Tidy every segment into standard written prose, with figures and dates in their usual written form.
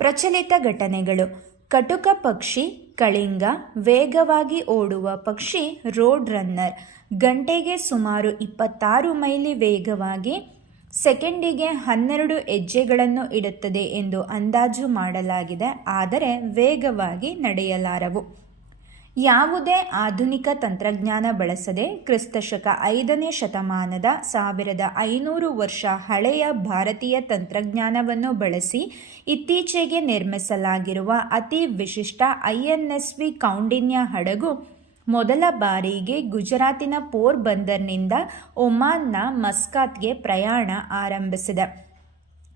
ಪ್ರಚಲಿತ ಘಟನೆಗಳು. ಕಟುಕ ಪಕ್ಷಿ ಕಳಿಂಗ, ವೇಗವಾಗಿ ಓಡುವ ಪಕ್ಷಿ ರೋಡ್ ರನ್ನರ್, ಗಂಟೆಗೆ ಸುಮಾರು 26 ಮೈಲಿ ವೇಗವಾಗಿ ಸೆಕೆಂಡಿಗೆ 12 ಹೆಜ್ಜೆಗಳನ್ನು ಇಡುತ್ತದೆ ಎಂದು ಅಂದಾಜು ಮಾಡಲಾಗಿದೆ. ಆದರೆ ವೇಗವಾಗಿ ನಡೆಯಲಾರವು. ಯಾವುದೇ ಆಧುನಿಕ ತಂತ್ರಜ್ಞಾನ ಬಳಸದೆ ಕ್ರಿಸ್ತಶಕ 5ನೇ ಶತಮಾನದ 1500 ವರ್ಷ ಹಳೆಯ ಭಾರತೀಯ ತಂತ್ರಜ್ಞಾನವನ್ನು ಬಳಸಿ ಇತ್ತೀಚೆಗೆ ನಿರ್ಮಿಸಲಾಗಿರುವ ಅತಿ ವಿಶಿಷ್ಟ INSV ಕೌಂಡಿನ್ಯ ಹಡಗು ಮೊದಲ ಬಾರಿಗೆ ಗುಜರಾತಿನ ಪೋರ್ಬಂದರ್ನಿಂದ ಒಮಾನ್ನ ಮಸ್ಕಾತ್ಗೆ ಪ್ರಯಾಣ ಆರಂಭಿಸಿದೆ.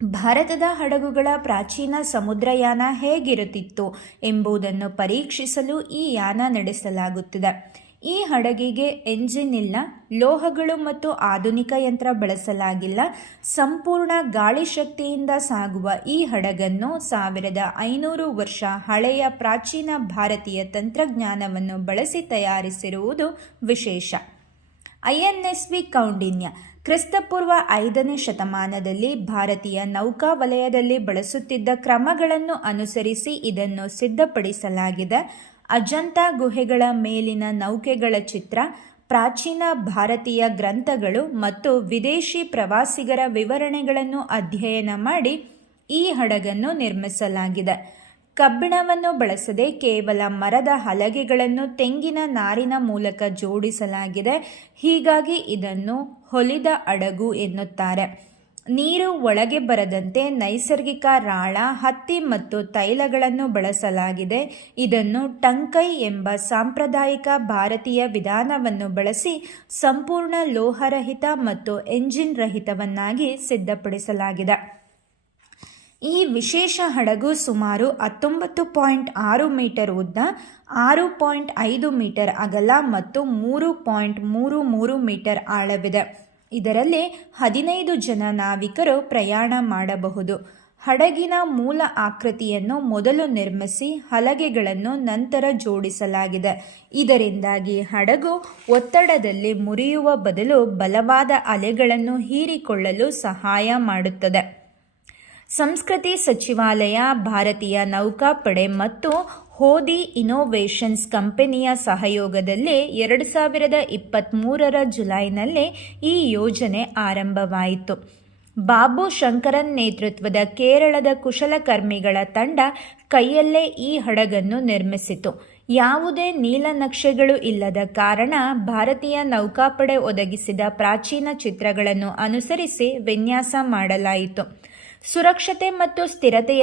ಭಾರತದ ಹಡಗುಗಳ ಪ್ರಾಚೀನ ಸಮುದ್ರಯಾನ ಹೇಗಿರುತ್ತಿತ್ತು ಎಂಬುದನ್ನು ಪರೀಕ್ಷಿಸಲು ಈ ಯಾನ ನಡೆಸಲಾಗುತ್ತಿದೆ. ಈ ಹಡಗಿಗೆ ಎಂಜಿನ್ ಇಲ್ಲ, ಲೋಹಗಳು ಮತ್ತು ಆಧುನಿಕ ಯಂತ್ರ ಬಳಸಲಾಗಿಲ್ಲ. ಸಂಪೂರ್ಣ ಗಾಳಿ ಶಕ್ತಿಯಿಂದ ಸಾಗುವ ಈ ಹಡಗನ್ನು 1500 ವರ್ಷ ಹಳೆಯ ಪ್ರಾಚೀನ ಭಾರತೀಯ ತಂತ್ರಜ್ಞಾನವನ್ನು ಬಳಸಿ ತಯಾರಿಸಿರುವುದು ವಿಶೇಷ. INSV ಕೌಂಡಿನ್ಯ ಕ್ರಿಸ್ತಪೂರ್ವ 5ನೇ ಶತಮಾನದಲ್ಲಿ ಭಾರತೀಯ ನೌಕಾ ವಲಯದಲ್ಲಿ ಬಳಸುತ್ತಿದ್ದ ಕ್ರಮಗಳನ್ನು ಅನುಸರಿಸಿ ಇದನ್ನು ಸಿದ್ಧಪಡಿಸಲಾಗಿದೆ. ಅಜಂತಾ ಗುಹೆಗಳ ಮೇಲಿನ ನೌಕೆಗಳ ಚಿತ್ರ, ಪ್ರಾಚೀನ ಭಾರತೀಯ ಗ್ರಂಥಗಳು ಮತ್ತು ವಿದೇಶಿ ಪ್ರವಾಸಿಗರ ವಿವರಣೆಗಳನ್ನು ಅಧ್ಯಯನ ಮಾಡಿ ಈ ಹಡಗನ್ನು ನಿರ್ಮಿಸಲಾಗಿದೆ. ಕಬ್ಬಿಣವನ್ನು ಬಳಸದೆ ಕೇವಲ ಮರದ ಹಲಗೆಗಳನ್ನು ತೆಂಗಿನ ನಾರಿನ ಮೂಲಕ ಜೋಡಿಸಲಾಗಿದೆ. ಹೀಗಾಗಿ ಇದನ್ನು ಹೊಲಿದ ಹಡಗು ಎನ್ನುತ್ತಾರೆ. ನೀರು ಒಳಗೆ ಬರದಂತೆ ನೈಸರ್ಗಿಕ ರಾಳ, ಹತ್ತಿ ಮತ್ತು ತೈಲಗಳನ್ನು ಬಳಸಲಾಗಿದೆ. ಇದನ್ನು ಟಂಕೈ ಎಂಬ ಸಾಂಪ್ರದಾಯಿಕ ಭಾರತೀಯ ವಿಧಾನವನ್ನು ಬಳಸಿ ಸಂಪೂರ್ಣ ಲೋಹರಹಿತ ಮತ್ತು ಎಂಜಿನ್ ರಹಿತವನ್ನಾಗಿ ಸಿದ್ಧಪಡಿಸಲಾಗಿದೆ. ಈ ವಿಶೇಷ ಹಡಗು ಸುಮಾರು 19.6 ಮೀಟರ್ ಉದ್ದ, 6.5 ಮೀಟರ್ ಅಗಲ ಮತ್ತು 3.33 ಮೀಟರ್ ಆಳವಿದೆ. ಇದರಲ್ಲಿ 15 ಜನ ನಾವಿಕರು ಪ್ರಯಾಣ ಮಾಡಬಹುದು. ಹಡಗಿನ ಮೂಲ ಆಕೃತಿಯನ್ನು ಮೊದಲು ನಿರ್ಮಿಸಿ ಹಲಗೆಗಳನ್ನು ನಂತರ ಜೋಡಿಸಲಾಗಿದೆ. ಇದರಿಂದಾಗಿ ಹಡಗು ಒತ್ತಡದಲ್ಲಿ ಮುರಿಯುವ ಬದಲು ಬಲವಾದ ಅಲೆಗಳನ್ನು ಹೀರಿಕೊಳ್ಳಲು ಸಹಾಯ ಮಾಡುತ್ತದೆ. ಸಂಸ್ಕೃತಿ ಸಚಿವಾಲಯ, ಭಾರತೀಯ ನೌಕಾಪಡೆ ಮತ್ತು ಹೋದಿ ಇನ್ನೋವೇಷನ್ಸ್ ಕಂಪನಿಯ ಸಹಯೋಗದಲ್ಲಿ 2023 ಜುಲೈನಲ್ಲಿ ಈ ಯೋಜನೆ ಆರಂಭವಾಯಿತು. ಬಾಬು ಶಂಕರನ್ ನೇತೃತ್ವದ ಕೇರಳದ ಕುಶಲಕರ್ಮಿಗಳ ತಂಡ ಕೈಯಲ್ಲೇ ಈ ಹಡಗನ್ನು ನಿರ್ಮಿಸಿತು. ಯಾವುದೇ ನೀಲನಕ್ಷೆಗಳು ಇಲ್ಲದ ಕಾರಣ ಭಾರತೀಯ ನೌಕಾಪಡೆ ಒದಗಿಸಿದ ಪ್ರಾಚೀನ ಚಿತ್ರಗಳನ್ನು ಅನುಸರಿಸಿ ವಿನ್ಯಾಸ ಮಾಡಲಾಯಿತು. ಸುರಕ್ಷತೆ ಮತ್ತು ಸ್ಥಿರತೆಯ